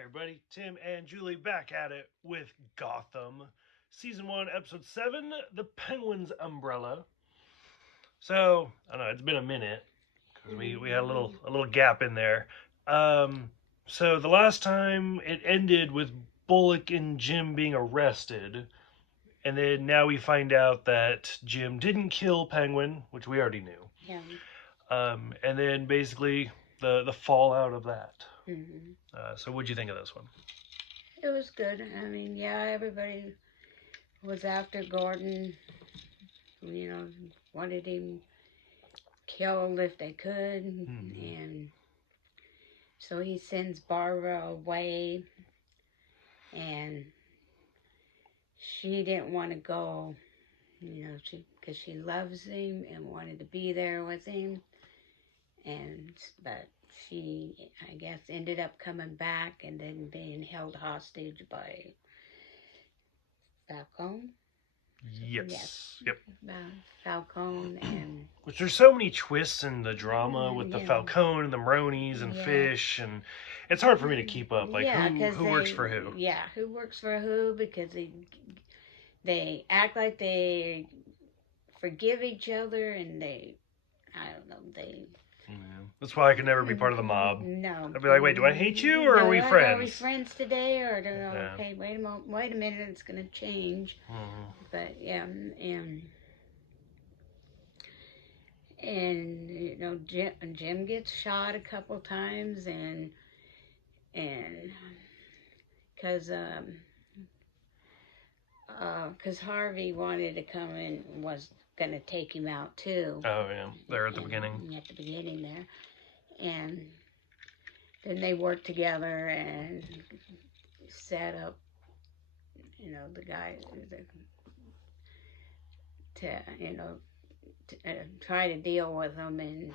Everybody, Tim and Julie back at it with Gotham, Season 1, Episode 7, The Penguin's Umbrella. So, I don't know, it's been a minute, because we had a little gap in there. Um, so, the last time it ended with Bullock and Jim being arrested, and then now we find out that Jim didn't kill Penguin, which we already knew. Yeah. And then basically the fallout of that. hmm So, what'd you think of this one? It was good. I mean, yeah, everybody was after Gordon. Wanted him killed if they could, and so he sends Barbara away, and she didn't want to go. Because she loves him and wanted to be there with him, but she, I guess, ended up coming back and then being held hostage by Falcone. Yes. Yep. Falcone and Which there's so many twists in the drama with the yeah. Falcone and the Maronis and Yeah. Fish, and it's hard for me to keep up. Like yeah, who works for who? Yeah, who works for who? Because they act like they forgive each other, and I don't know, they. Yeah. That's why I could never be part of the mob. No. I'd be like, wait, do I hate you or are we friends? Are we friends today, or do Yeah. okay? Wait a minute, it's gonna change. But yeah, and Jim gets shot a couple times, and because Harvey wanted to come and was gonna take him out too. Oh yeah, there at the beginning. At the beginning there, and then they worked together and set up, the guy to try to deal with him, and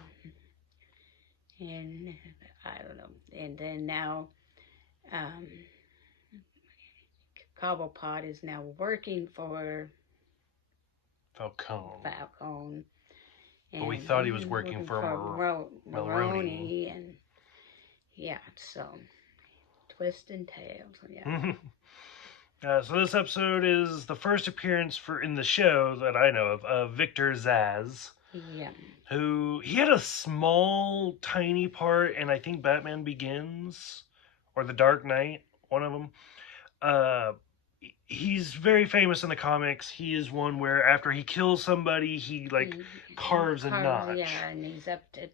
I don't know, and then now Cobblepot is now working for Falcone. But we thought he was working for Maroney, and yeah, so twist and tails, yeah. So this episode is the first appearance in the show that I know of Victor Zsasz. Yeah. Who he had a small, tiny part in I think Batman Begins or The Dark Knight, one of them. He's very famous in the comics. He is one where after he kills somebody, he carves a notch. Yeah, and he's up to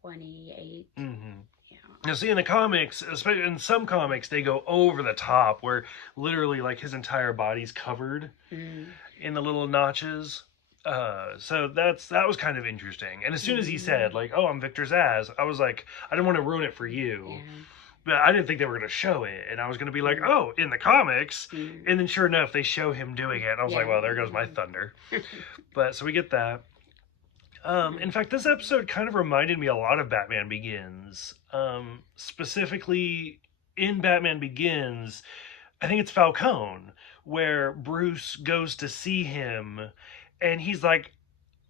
28. Now, see, in the comics, especially in some comics, they go over the top where literally his entire body's covered in the little notches. So that was kind of interesting. And as soon as he said, oh, I'm Victor Zsasz, I was like, I didn't want to ruin it for you. Yeah. But I didn't think they were going to show it. And I was going to be like, oh, in the comics. And then sure enough, they show him doing it. And I was like, well, there goes my thunder. But so we get that. In fact, this episode kind of reminded me a lot of Batman Begins. Specifically, in Batman Begins, I think it's Falcone, where Bruce goes to see him, and he's like,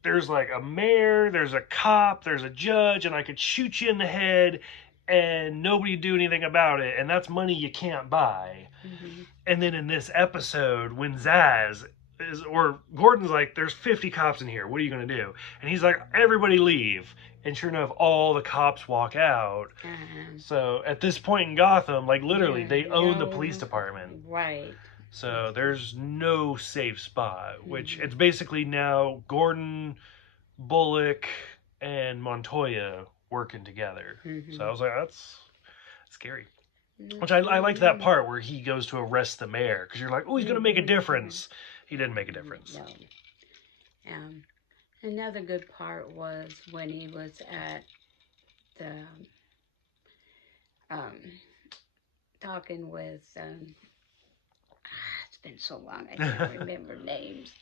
there's a mayor, there's a cop, there's a judge, and I could shoot you in the head, and nobody do anything about it, and that's money you can't buy. And then in this episode, when Gordon's like, there's 50 cops in here, what are you going to do? And he's like, everybody leave. And sure enough, all the cops walk out. So at this point in Gotham, literally, they own the police department. Right. So there's no safe spot, which it's basically now Gordon, Bullock, and Montoya working together. So I was like, that's scary. Which I liked that part where he goes to arrest the mayor, because you're like, oh, he's going to make a difference. He didn't make a difference. No. Another good part was when he was at the talking with it's been so long I can't remember names.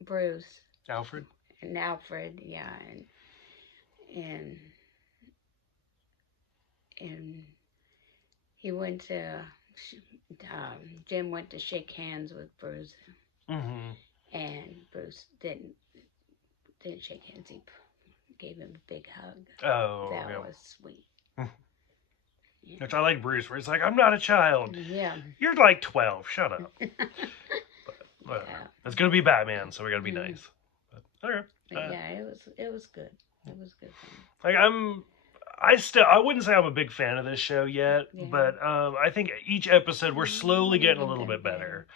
Bruce. Alfred, yeah, and he went to Jim went to shake hands with Bruce, and Bruce didn't shake hands. He gave him a big hug. Oh, that was sweet. Which I like Bruce, where he's like, I'm not a child. Yeah. You're like 12. Shut up. But whatever. Yeah. It's gonna be Batman, so we gotta be nice. But, okay. Yeah, it was good. It was good. Like I wouldn't say I'm a big fan of this show yet, but I think each episode we're slowly getting a little bit better.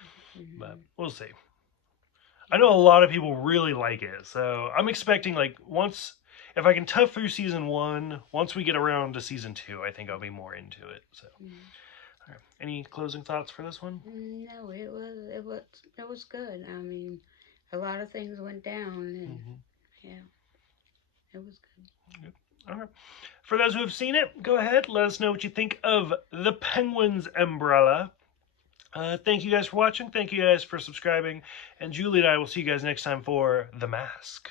But we'll see. I know a lot of people really like it, so I'm expecting like if I can tough through season 1, once we get around to season 2, I think I'll be more into it. So, all right. Any closing thoughts for this one? No, it was good. I mean, a lot of things went down, and yeah, it was good. All right. For those who have seen it, go ahead, let us know what you think of the Penguin's umbrella. Thank you guys for watching. Thank you guys for subscribing. And Julie and I will see you guys next time for The Mask.